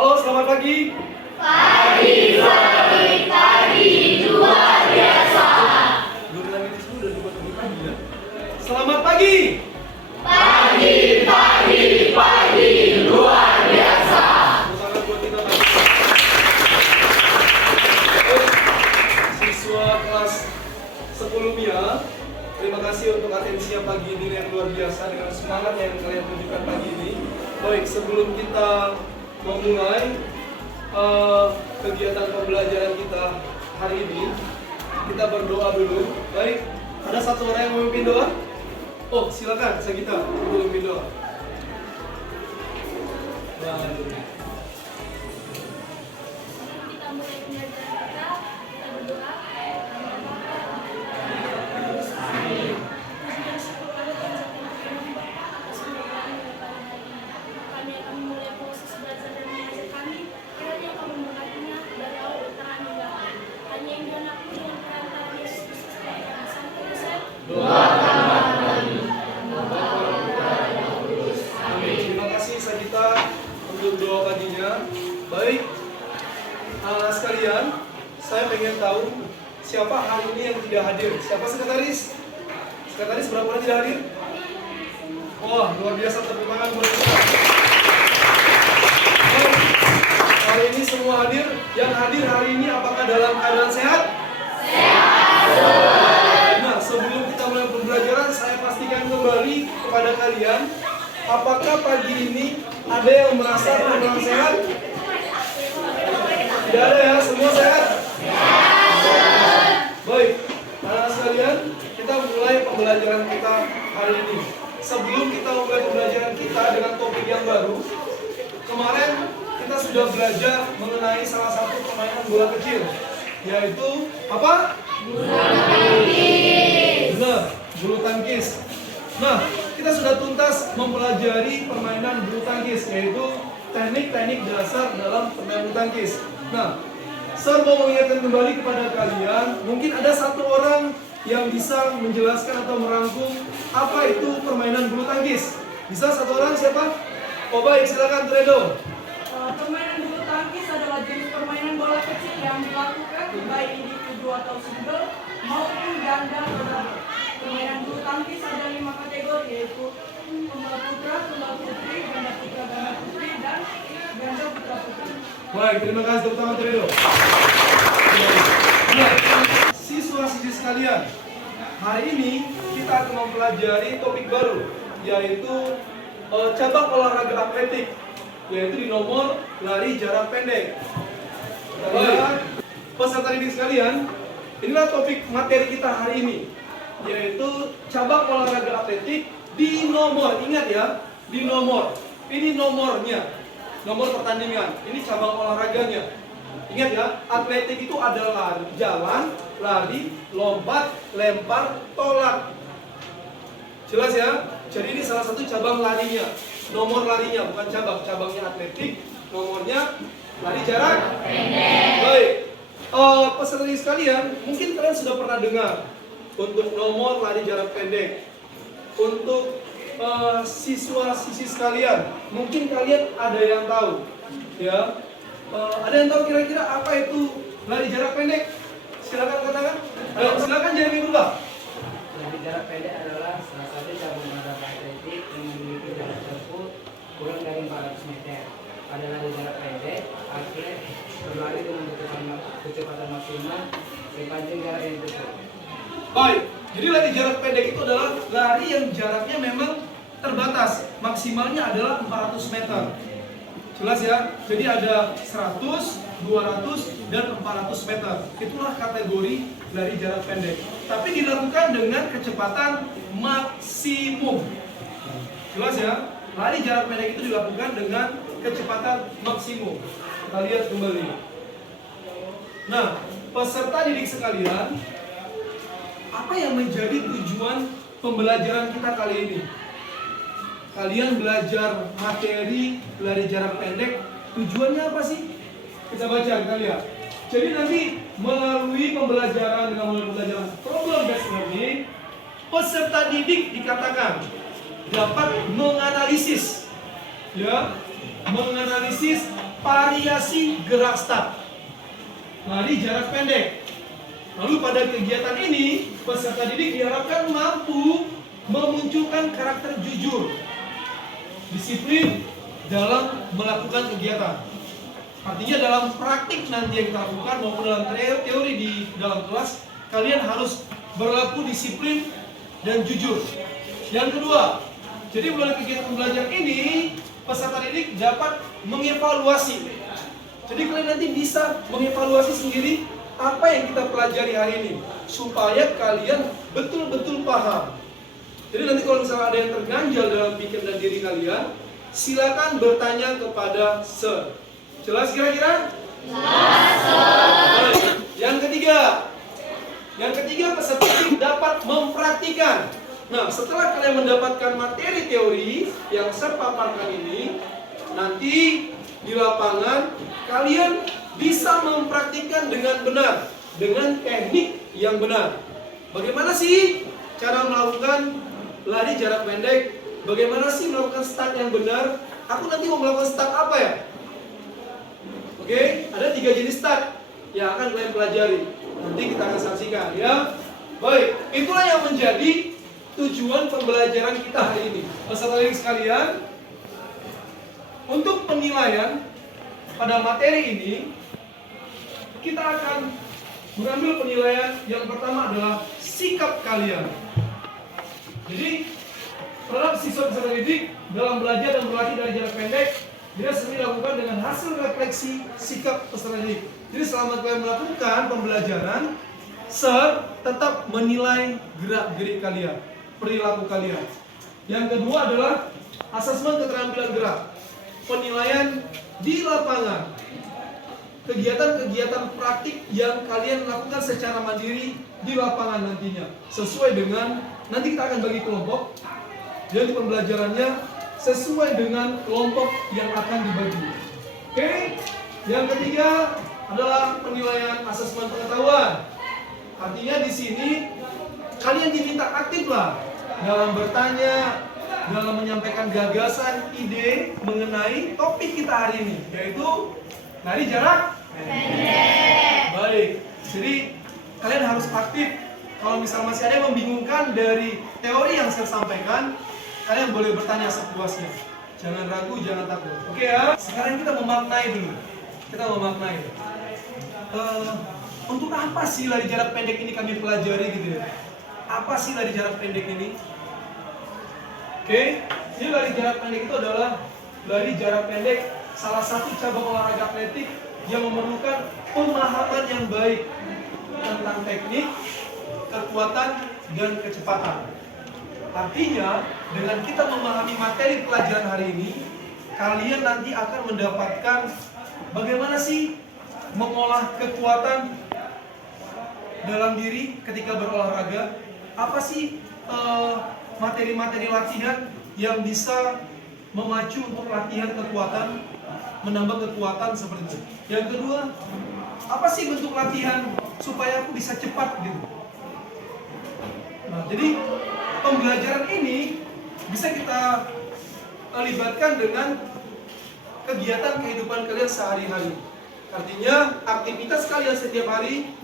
Halo, selamat pagi. Pagi, luar biasa. Belum bilang itu dulu, udah dibuat lebih pagi ya. Selamat pagi. Pagi, luar biasa. Tangan buat kita pagi. Siswa kelas 10 MIA, terima kasih untuk atensinya pagi ini yang luar biasa dengan semangat yang kalian tunjukkan pagi ini. Baik, sebelum kita memulai kegiatan pembelajaran kita hari ini, kita berdoa dulu. Baik, ada satu orang yang memimpin doa? Oh, silakan, Sagita, memimpin doa. Kita mulai pembelajaran kita berdoa. Kami akan memulai proses belajar dan mengajar kami. Kiranya kami memberkatinya dari awal utara hingga akhir. Hanya yang dianakku dengan perantara Yesus Kristus yang kami sampai selesai. Amin. Terima kasih Sagita untuk doa paginya. Baik, anak sekalian, saya pengen tahu siapa hari ini yang tidak hadir. Siapa sekretaris? Sekretaris berapa orang tidak hadir? Wah, luar biasa, tepuk tangan buat kita. Baik, hari ini semua hadir. Yang hadir hari ini apakah dalam keadaan sehat? Nah, sebelum kita mulai pembelajaran, saya pastikan kembali kepada kalian, apakah pagi ini ada yang merasa kurang sehat? Tidak ada ya, semua sehat? Baik, anak sekalian, kita mulai pembelajaran kita hari ini. Sebelum kita mulai pembelajaran kita dengan topik yang baru, kemarin kita sudah belajar mengenai salah satu permainan bola kecil, yaitu apa? Benar, bulu tangkis. Nah, kita sudah tuntas mempelajari permainan bulu tangkis, yaitu teknik-teknik dasar dalam permainan bulu tangkis. Nah, saya mau mengingatkan kembali kepada kalian, mungkin ada satu orang yang bisa menjelaskan atau merangkum apa itu permainan bulu tangkis. Bisa satu orang, siapa? Oh baik, silakan Tredo. Permainan bulu tangkis adalah jenis permainan bola kecil yang dilakukan baik individu atau single maupun ganda atau double. Permainan bulu tangkis ada 5 kategori, yaitu tunggal putra, tunggal putri, ganda putra, ganda putri, dan ganda putra putri. Baik, terima kasih tepuk tangan Tredo. Nah, siswa-siswi sekalian, hari ini kita akan mempelajari topik baru, yaitu cabang olahraga atletik, yaitu di nomor lari jarak pendek. Baik, peserta didik sekalian, inilah topik materi kita hari ini, yaitu cabang olahraga atletik di nomor. Ingat ya, di nomor. Ini nomornya, nomor pertandingan. Ini cabang olahraganya. Ingat ya, atletik itu adalah jalan, lari, lompat, lempar, tolak. Jelas ya? Jadi ini salah satu cabang larinya. Nomor larinya, bukan cabang. Cabangnya atletik, nomornya lari jarak pendek. Baik, peserta didik sekalian, mungkin kalian sudah pernah dengar untuk nomor lari jarak pendek. Untuk siswa-siswi sekalian, mungkin kalian ada yang tahu, ya. Ada yang tahu kira-kira apa itu lari jarak pendek? Silakan katakan. Ayo, silakan Jeremy berubah. Lari jarak pendek adalah salah satu cabang olahraga atletik yang memiliki jarak tempuh kurang dari 400 meter. Pada lari jarak pendek, atlet berlari dengan kecepatan maksimal sepanjang jarak yang cukup. Baik, jadi lari jarak pendek itu adalah lari yang jaraknya memang terbatas. Maksimalnya adalah 400 meter. Jelas ya? Jadi ada 100, 200, dan 400 meter. Itulah kategori lari jarak pendek. Tapi dilakukan dengan kecepatan maksimum. Jelas ya? Lari jarak pendek itu dilakukan dengan kecepatan maksimum. Kita lihat kembali. Nah, peserta didik sekalian, apa yang menjadi tujuan pembelajaran kita kali ini? Kalian belajar materi lari jarak pendek, tujuannya apa sih? Kita baca, kita lihat. Jadi nanti melalui pembelajaran dengan pembelajaran problem based learning, peserta didik dikatakan dapat menganalisis, ya, menganalisis variasi gerak start, lari jarak pendek. Lalu pada kegiatan ini, peserta didik diharapkan mampu memunculkan karakter jujur, disiplin dalam melakukan kegiatan. Artinya dalam praktik nanti yang kita lakukan maupun dalam teori di dalam kelas, kalian harus berlaku disiplin dan jujur. Yang kedua, jadi melalui kegiatan pembelajaran ini, peserta didik dapat mengevaluasi. Jadi kalian nanti bisa mengevaluasi sendiri apa yang kita pelajari hari ini, supaya kalian betul-betul paham. Jadi nanti kalau misalnya ada yang terganjal dalam pikiran dan diri kalian, silakan bertanya kepada Sir. Jelas kira-kira? Jelas. Yang ketiga peserta didik dapat mempraktikkan. Nah, setelah kalian mendapatkan materi teori yang saya paparkan ini, nanti di lapangan kalian bisa mempraktikkan dengan benar, dengan teknik yang benar. Bagaimana sih cara melakukan lari jarak pendek? Bagaimana sih melakukan start yang benar? Aku nanti mau melakukan start apa ya? Oke, ada 3 jenis start yang akan kalian pelajari. Nanti kita akan saksikan ya. Baik, itulah yang menjadi tujuan pembelajaran kita hari ini. Peserta didik sekalian, untuk penilaian pada materi ini, kita akan mengambil penilaian yang pertama adalah sikap kalian. Jadi, terhadap siswa peserta didik dalam belajar dan berlatih dari jarak pendek, dia sendiri dilakukan dengan hasil refleksi sikap peserta didik. Jadi selama kalian melakukan pembelajaran, Sir tetap menilai gerak-gerik kalian, perilaku kalian. Yang kedua adalah asesmen keterampilan gerak, penilaian di lapangan, kegiatan-kegiatan praktik yang kalian lakukan secara mandiri di lapangan nantinya, sesuai dengan nanti kita akan bagi kelompok. Jadi pembelajarannya sesuai dengan kelompok yang akan dibagi. Oke. Yang ketiga adalah penilaian asesmen pengetahuan. Artinya di sini kalian diminta aktif lah dalam bertanya, dalam menyampaikan gagasan, ide mengenai topik kita hari ini, yaitu lari jarak pendek. Baik. Jadi kalian harus aktif. Kalau misalnya masih ada yang membingungkan dari teori yang saya sampaikan, kalian boleh bertanya sepuasnya. Jangan ragu, jangan takut. Oke ya? Sekarang kita memaknai dulu. Kita memaknai. Untuk apa sih lari jarak pendek ini kami pelajari gitu ya? Apa sih lari jarak pendek ini? Oke, jadi lari jarak pendek itu adalah lari jarak pendek, salah satu cabang olahraga atletik yang memerlukan pemahaman yang baik tentang teknik, kekuatan, dan kecepatan. Artinya, dengan kita memahami materi pelajaran hari ini, kalian nanti akan mendapatkan bagaimana sih mengolah kekuatan dalam diri ketika berolahraga. Apa sih materi-materi latihan yang bisa memacu untuk latihan kekuatan, menambah kekuatan seperti itu. Yang kedua, apa sih bentuk latihan supaya aku bisa cepat gitu. Nah, jadi pembelajaran ini bisa kita libatkan dengan kegiatan kehidupan kalian sehari-hari. Artinya aktivitas kalian setiap hari,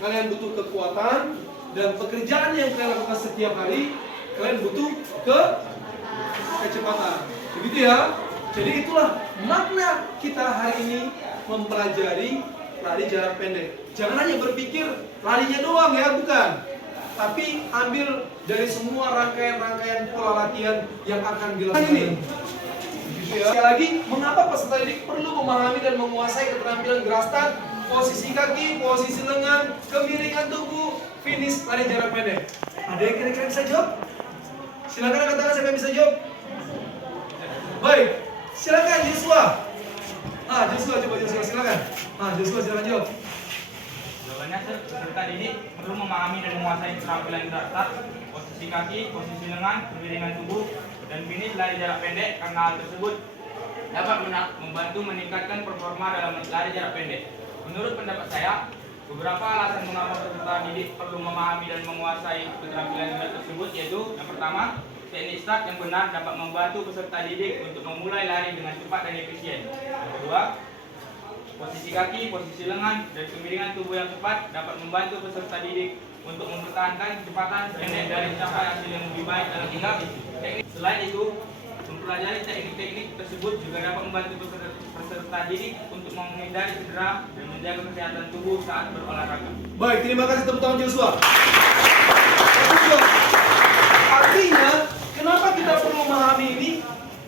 kalian butuh kekuatan, dan pekerjaan yang kalian lakukan setiap hari, kalian butuh kecepatan. Begitu ya. Jadi itulah makna kita hari ini mempelajari lari jarak pendek. Jangan hanya berpikir larinya doang ya, bukan. Tapi ambil dari semua rangkaian-rangkaian pola latihan yang akan dilakukan ini. Sekali lagi, mengapa peserta didik perlu memahami dan menguasai keterampilan gerak start, posisi kaki, posisi lengan, kemiringan tubuh, finish lari jarak pendek? Ada yang kira-kira bisa jawab? Silakan angkat tangan siapa yang bisa jawab. Baik, silakan Joshua. Joshua coba Joshua silakan. Joshua silakan jawab. Jawabannya, peserta didik perlu memahami dan menguasai keterampilan gerak start, posisi kaki, posisi lengan, kemiringan tubuh, dan finish lari jarak pendek, karena hal tersebut dapat membantu meningkatkan performa dalam lari jarak pendek. Menurut pendapat saya, beberapa alasan mengapa peserta didik perlu memahami dan menguasai keterampilan gerak tersebut, yaitu yang pertama, teknik start yang benar dapat membantu peserta didik untuk memulai lari dengan cepat dan efisien. Yang kedua, Posisi kaki, posisi lengan, dan kemiringan tubuh yang tepat dapat membantu peserta didik untuk mempertahankan kecepatan pendek dari mencapai hasil yang lebih baik dalam tingkat teknik. Selain itu, mempelajari teknik-teknik tersebut juga dapat membantu peserta didik untuk menghindari cedera dan menjaga kesehatan tubuh saat berolahraga. Baik, terima kasih tepuk tangan Joshua. Artinya, kenapa kita perlu memahami ini?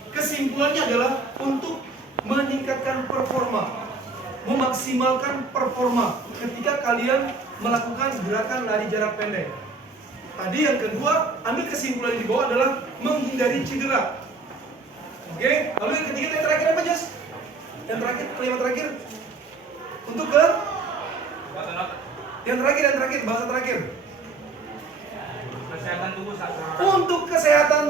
Kesimpulannya adalah untuk meningkatkan performa, memaksimalkan performa ketika kalian melakukan gerakan lari jarak pendek. Tadi yang kedua, ambil kesimpulan di bawah adalah menghindari cedera. Oke, lalu yang ketiga, yang terakhir apa, Jas? Yang terakhir, kalimat terakhir untuk ke yang terakhir, bahasa terakhir. Kesehatan tubuh saat berolahraga. Untuk kesehatan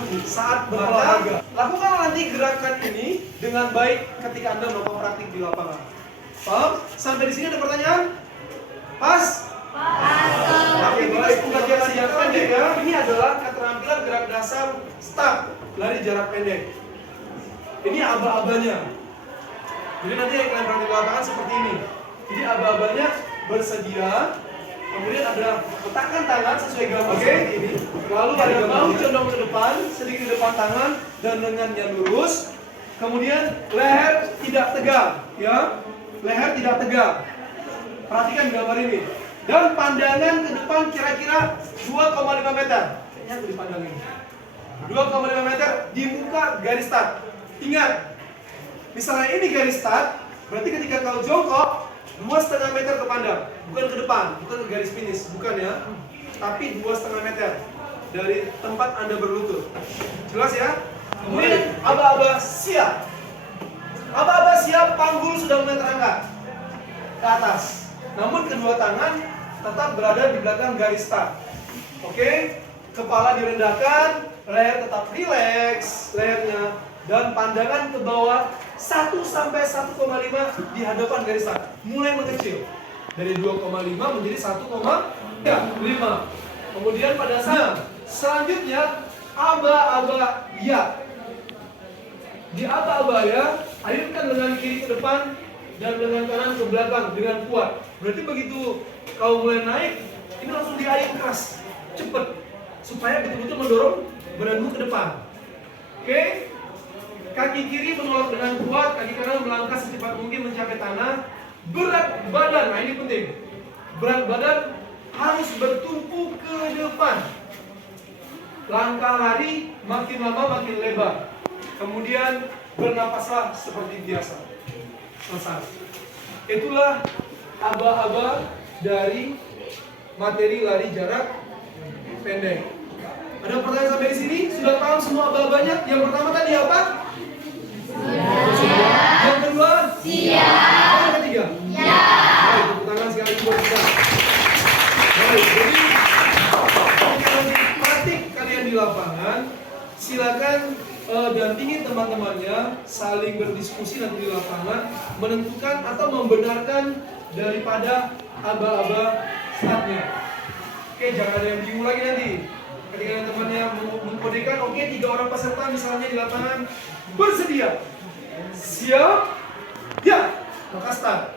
tubuh saat berolahraga. Lakukan nanti gerakan ini dengan baik ketika Anda melakukan praktik di lapangan. Paham? Sampai di sini ada pertanyaan? Pas? Oke, baik. Kajian lari jarak pendek ya. Ini adalah keterampilan gerak dasar start lari jarak pendek. Ini aba-abanya. Jadi nanti yang kalian praktik di lapangan seperti ini. Jadi aba-abanya bersedia. Kemudian ada letakkan tangan sesuai gambar seperti ini. Lalu ada bahu condong ke depan, sedikit ke depan tangan dan lengannya lurus. Kemudian leher tidak tegak, ya. Leher tidak tegak. Perhatikan gambar ini. Dan pandangan ke depan kira-kira 2,5 meter. Kayaknya aku dipandangin. 2,5 meter di muka garis start. Ingat, misalnya ini garis start, berarti ketika kau jongkok 2,5 meter ke pandang, bukan ke depan, bukan ke garis finish, bukan ya, tapi 2,5 meter dari tempat Anda berlutut. Jelas ya? Kemudian aba-aba siap. Aba-aba siap, panggul sudah mulai terangkat ke atas. Namun kedua tangan tetap berada di belakang garis start. Oke? Kepala direndahkan, leher tetap rileks, lehernya, dan pandangan ke bawah 1 sampai 1,5 di hadapan garis start. Mulai mengecil. Dari 2,5 menjadi 1,5. Kemudian pada saat selanjutnya aba-aba ya. Di aba-aba ya, alirkan lengan kiri ke depan dan lengan kanan ke belakang dengan kuat. Berarti begitu kau mulai naik, ini langsung diayun keras, cepet, supaya betul-betul mendorong badanmu ke depan. Oke? Kaki kiri menolak dengan kuat, kaki kanan melangkah secepat mungkin mencapai tanah. Berat badan, nah ini penting. Berat badan harus bertumpu ke depan. Langkah lari makin lama makin lebar. Kemudian bernapaslah seperti biasa. Selesai. Itulah aba-aba dari materi lari jarak pendek. Ada pertanyaan sampai di sini? Sudah tahu semua aba-abanya? Yang pertama tadi apa? Yang kedua? Yang ketiga? Baik, tepuk tangan sekali buat kita. Baik, jadi kalau di praktik kalian di lapangan, silakan dampingi teman-temannya, saling berdiskusi nanti di lapangan, menentukan atau membenarkan daripada aba-aba startnya. Oke, jangan ada yang bingung lagi nanti. Ketika temannya mengkodekan, oke, 3 orang peserta misalnya di lapangan bersedia, siap, ya, maka start.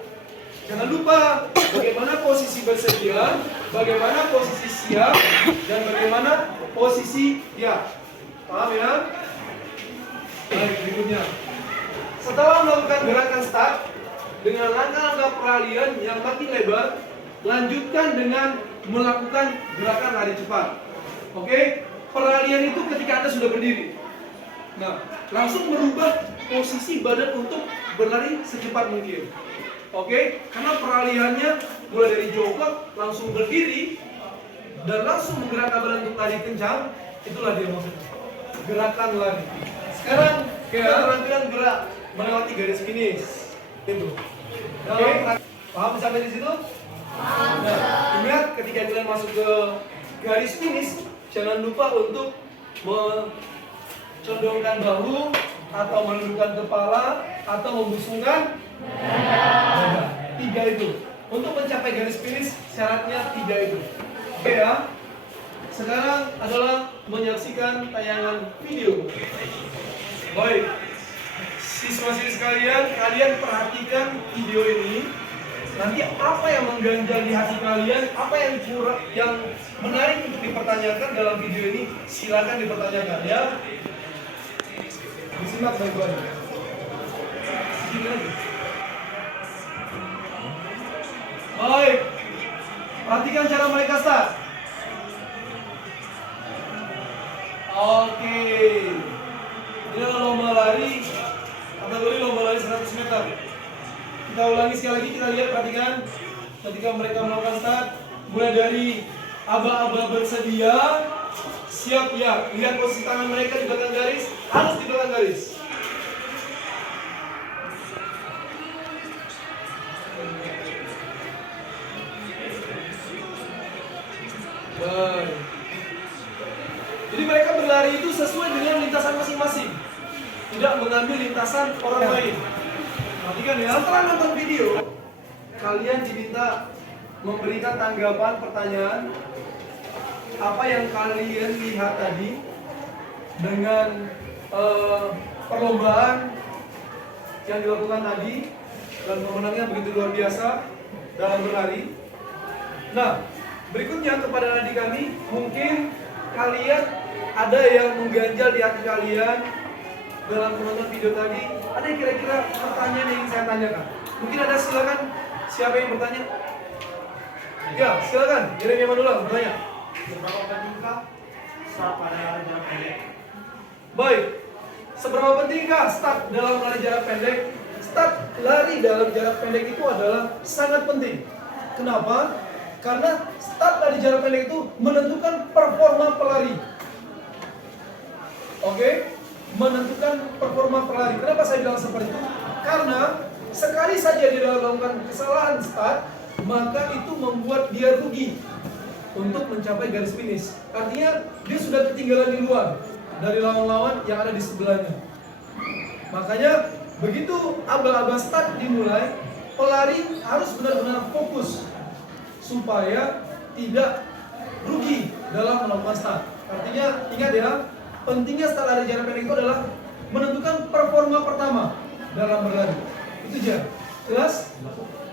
Jangan lupa bagaimana posisi bersedia, bagaimana posisi siap, dan bagaimana posisi ya. Paham ya? Baik, berikutnya. Setelah melakukan gerakan start dengan langkah-langkah peralihan yang makin lebar, lanjutkan dengan melakukan gerakan lari cepat. Oke, peralihan itu ketika Anda sudah berdiri. Nah, langsung merubah posisi badan untuk berlari secepat mungkin. Oke, karena peralihannya mulai dari jongkok langsung berdiri dan langsung menggerakkan badan untuk lari kencang, itulah dia maksudnya. Gerakan lari. Sekarang kita keterampilan gerak melewati garis finish. Itu. Oke, paham sampai di situ? Nah, ingat ketika kalian masuk ke garis finish, jangan lupa untuk mencondongkan bahu atau menundukkan kepala atau membusungkan dada. 3 itu. Untuk mencapai garis finish syaratnya 3 itu. Oke ya. Sekarang adalah menyaksikan tayangan video. Baik. Siswa-siswi sekalian, kalian perhatikan video ini. Nanti apa yang mengganjal di hati kalian, apa yang kurang, yang menarik untuk dipertanyakan dalam video ini, silakan dipertanyakan ya. Disimak baik-baik. Sini lagi. Baik. Perhatikan cara mereka start. Oke. Ini adalah lomba lari, kategori lomba lari 100 meter. Kita ulangi sekali lagi, kita lihat, perhatikan ketika mereka melakukan start, mulai dari aba-aba bersedia, siap ya, lihat posisi tangan mereka di belakang garis, harus di belakang garis. Baik. Jadi mereka berlari itu sesuai dengan lintasan masing-masing, tidak mengambil lintasan orang lain. Perhatikan ya, setelah nonton video, kalian diminta memberikan tanggapan pertanyaan apa yang kalian lihat tadi dengan perlombaan yang dilakukan tadi, dan pemenangnya begitu luar biasa dalam berlari. Nah, berikutnya kepada adik kami, mungkin kalian ada yang mengganjal di hati kalian dalam menonton video tadi. Ada kira-kira pertanyaan yang ingin saya tanyakan? Mungkin ada, silakan. Siapa yang bertanya? Ya, silakan. Jeremy Manula bertanya. Seberapa pentingkah start pada lari jarak pendek? Baik. Seberapa pentingkah start dalam lari jarak pendek? Start lari dalam jarak pendek itu adalah sangat penting. Kenapa? Karena start lari jarak pendek itu menentukan performa pelari. Oke? Menentukan performa pelari. Kenapa saya bilang seperti itu? Karena sekali saja dia melakukan kesalahan start, maka itu membuat dia rugi untuk mencapai garis finish. Artinya dia sudah ketinggalan di luar dari lawan-lawan yang ada di sebelahnya. Makanya begitu aba-aba start dimulai, pelari harus benar-benar fokus supaya tidak rugi dalam melakukan start. Artinya ingat ya, pentingnya start lari jarak pendek itu adalah menentukan performa pertama dalam berlari. Itu aja. Jelas?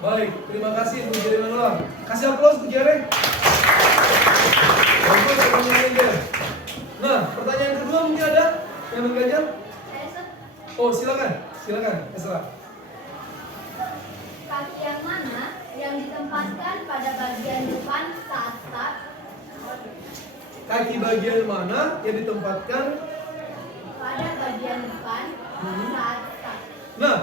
Baik, terima kasih Bu Jere Manula. Kasih aplaus Bu Jere. Bagus pertanyaannya. Nah, pertanyaan kedua mungkin ada yang mengganjal? Oh, silakan. Silakan, Esra. Kaki yang mana yang ditempatkan pada bagian depan saat start? Kaki bagian mana yang ditempatkan? Pada bagian depan saat start. Nah,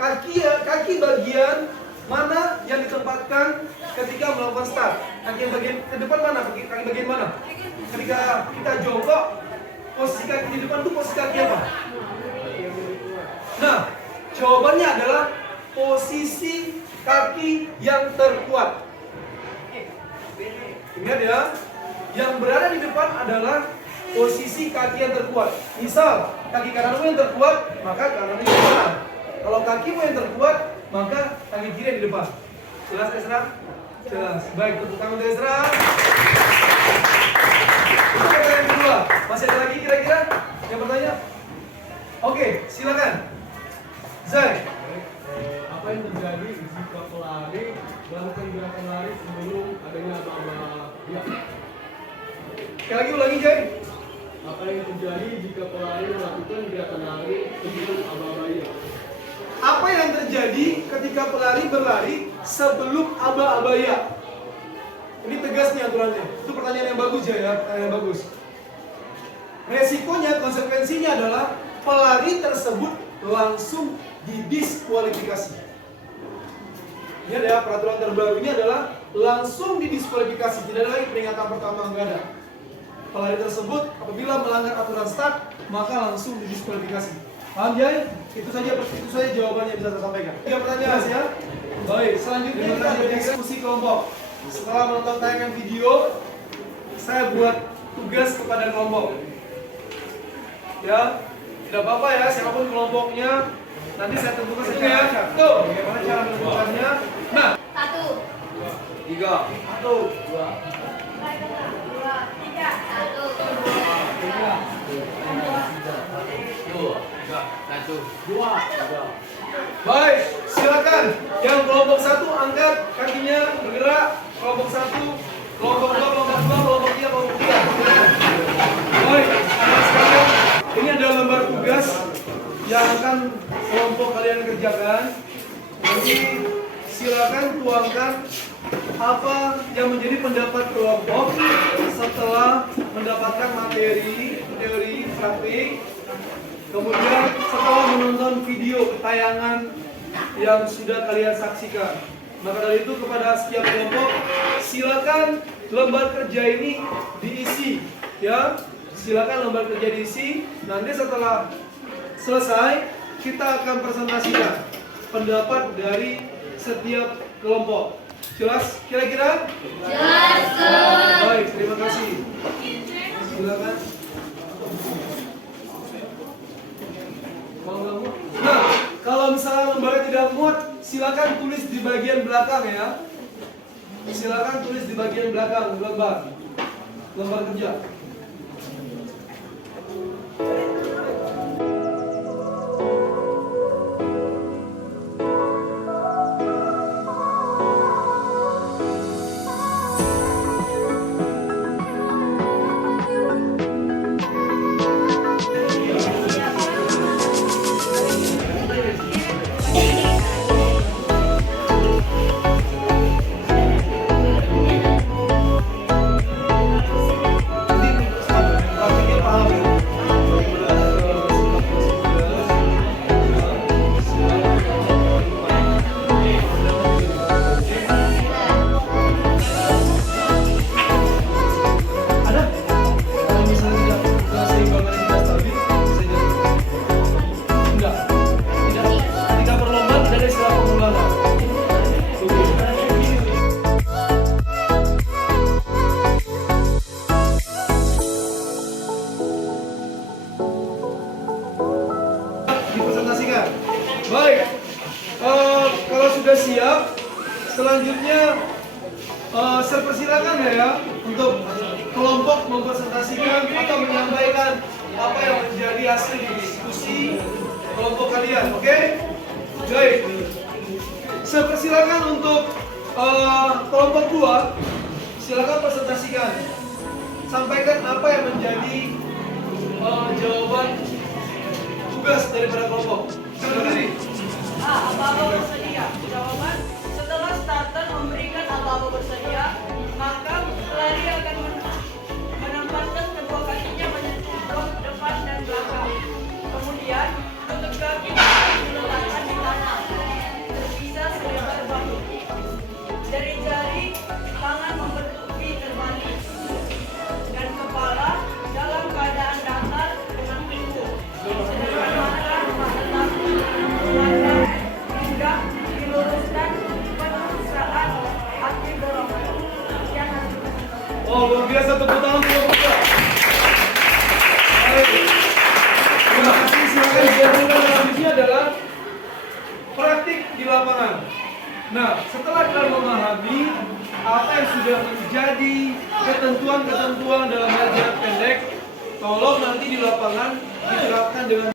kaki bagian mana yang ditempatkan ketika melakukan start? Kaki bagian ke depan mana? Kaki bagian mana? Ketika kita jongkok, posisi kaki di depan itu posisi kaki apa? Nah, jawabannya adalah posisi kaki yang terkuat. Ingat ya, yang berada di depan adalah posisi kaki yang terkuat. Misal, kaki kananmu yang terkuat, maka kananmu yang depan. Kalau kakimu yang terkuat, maka kaki kiri yang di depan. Jelas, Esra? Jelas. Baik, tepuk tangan untuk Esra. Itu pertanyaan kedua. Masih ada lagi kira-kira yang bertanya? Oke, silakan. Zai. Apa yang terjadi jika pelari melakukan gerakan lari sebelum adanya aba-aba? Ya. Sekali lagi ulangi, Jai. Apa yang terjadi jika pelari melakukan gerakan lari sebelum aba-aba? Ya. Apa yang terjadi ketika pelari berlari sebelum aba-abaya? Ini tegas nih aturannya. Itu pertanyaan yang bagus ya, pertanyaan yang bagus. Resikonya, konsekuensinya adalah pelari tersebut langsung didiskualifikasi. Ini ada peraturan terbaru, ini adalah langsung didiskualifikasi. Tidak ada lagi peringatan pertama, enggak ada. Pelari tersebut apabila melanggar aturan start, maka langsung didiskualifikasi. Paham Jai? Itu saja jawabannya bisa saya sampaikan. 3 pertanyaan ya. Baik, selanjutnya kita ada diskusi kelompok. Setelah menonton tayangan video, saya buat tugas kepada kelompok. Ya, tidak apa-apa ya, siapapun kelompoknya. Nanti saya tentukan saja ya. Tuh, bagaimana cara menentukannya? Nah, 1, 3, 1, 2, 3, 1, 2, 3, 2, Satu. Dua. Tiga. Baik, silakan. Yang kelompok 1 angkat kakinya bergerak. Kelompok 1, kelompok 2, kelompok 2, kelompok 3, kelompok 3. Baik, anak sekalian, ini adalah lembar tugas yang akan kelompok kalian kerjakan. Nanti silakan tuangkan apa yang menjadi pendapat kelompok setelah mendapatkan materi teori praktik. Kemudian setelah menonton video tayangan yang sudah kalian saksikan. Maka dari itu kepada setiap kelompok silakan lembar kerja ini diisi, ya. Silakan lembar kerja diisi. Nanti setelah selesai kita akan presentasikan pendapat dari setiap kelompok. Jelas kira-kira? Jelas. Baik, terima kasih. Silakan. Nah, kalau misalnya lembarnya tidak muat, silakan tulis di bagian belakang ya. Silakan tulis di bagian belakang lembar kerja. Dipresentasikan. Baik, kalau sudah siap, selanjutnya saya persilakan ya untuk kelompok mempresentasikan atau menyampaikan apa yang menjadi hasil diskusi kelompok kalian. Oke? Baik. Saya persilakan untuk kelompok 2, silakan presentasikan. Sampaikan apa yang menjadi jawaban tugas daripada kelompok. Berdiri. Apa-apa bersedia. Jawaban, setelah starter memberikan apa-apa bersedia, maka pelari akan menempatkan kedua kakinya menyentuh blok depan dan belakang. Kemudian, lutut kaki diletakkan di tanah, terpisah selebar bahu. Jari-jari tangan membentuk V terbalik, dan kepala dalam keadaan datar dengan pinggung. Sedangkan mata tetap memandang hingga diluruskan penuh saat akhir dorongan. Sekian hasil presentasi. Oh, luar biasa, tepuk tangan kelompok 2. Baik. Terima kasih. Silakan dijalankan selanjutnya adalah praktik di lapangan. Nah, setelah kalian memahami apa yang sudah menjadi ketentuan-ketentuan dalam hal jarak pendek, tolong nanti di lapangan diterapkan dengan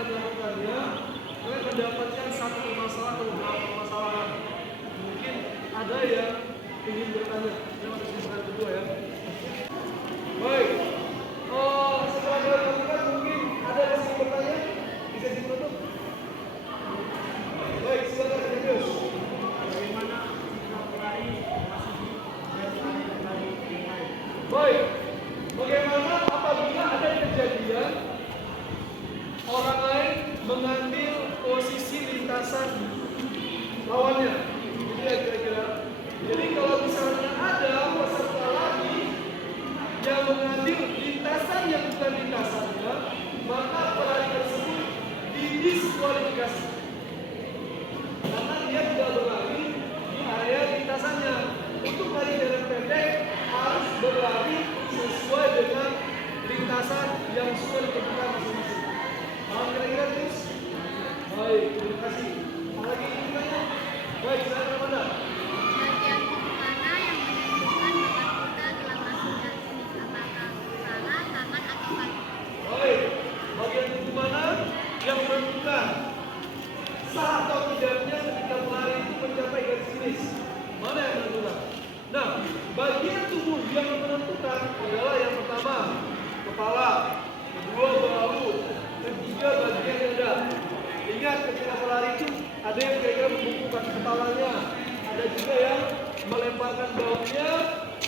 kalian melakukannya, kalian mendapatkan satu permasalahan atau beberapa permasalahan. Mungkin ada yang ingin bertanya. Ini masuk pertanyaan kedua ya. Baik. Setelah kalian lakukan, mungkin ada yang ingin bertanya. Bisa ditutup. Baik, silakan Agus. Baik, bagaimana apabila ada kejadian orang lain mengambil posisi lintasan lawannya? Jadi ya kira-kira. Jadi kalau misalnya ada peserta lagi yang mengambil lintasan yang bukan lintasannya, maka pelari tersebut didiskualifikasi. Karena dia tidak berlari di area lintasannya. Untuk lari jarak pendek harus berlari sesuai dengan lintasan yang sudah ditentukan masing-masing. Paham kira-kira terus? Baik, terima kasih. Apa lagi ingin bertanya? Baik, silakan Amanda. Bagian tubuh mana yang menunjukkan bahwa kita telah masuk dan jenis apakah kepala, tangan, atau kaki? Baik, bagian tubuh mana yang menentukan sah atau tidaknya ketika pelari itu mencapai garis finish? Mana yang menentukan? Nah, bagian tubuh yang menentukan adalah yang pertama, kepala, kedua bahu, ketiga bagian dada. Ingat ketika pelari itu ada yang kira-kira membungkukkan kepalanya, ada juga yang melemparkan bahunya,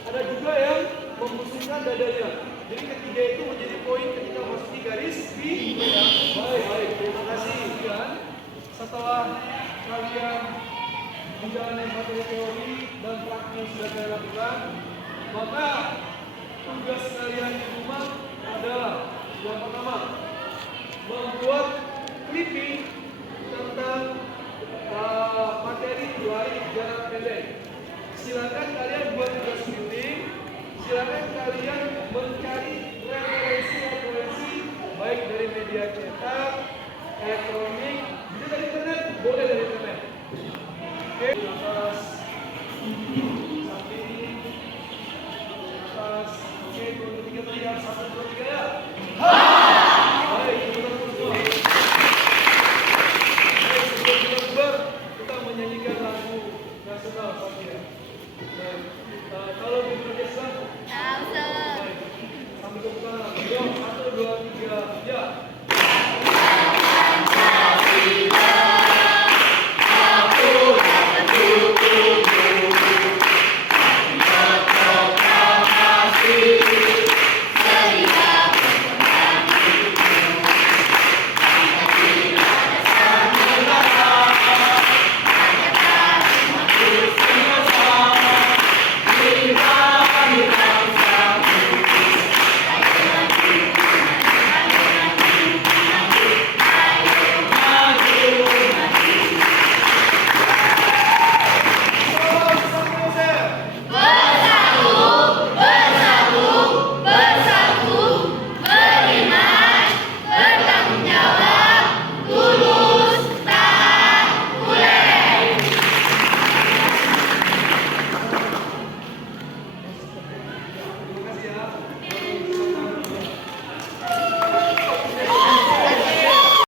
ada juga yang membusungkan dadanya. Jadi ketiga itu menjadi poin ketika masuki garis finish. Baik, terima kasih. Dan setelah kalian menjalani materi teori dan praktik yang sudah saya lakukan, maka tugas kalian di rumah adalah yang pertama, membuat clipping tentang materi lari jarak pendek. Silakan kalian buat tugas clipping, silakan kalian mencari referensi baik dari media cetak, elektronik, bisa dari internet, boleh dari internet. Oke, atas samping ini, atas, oke, 2, 3, 1, 2, 3 ya.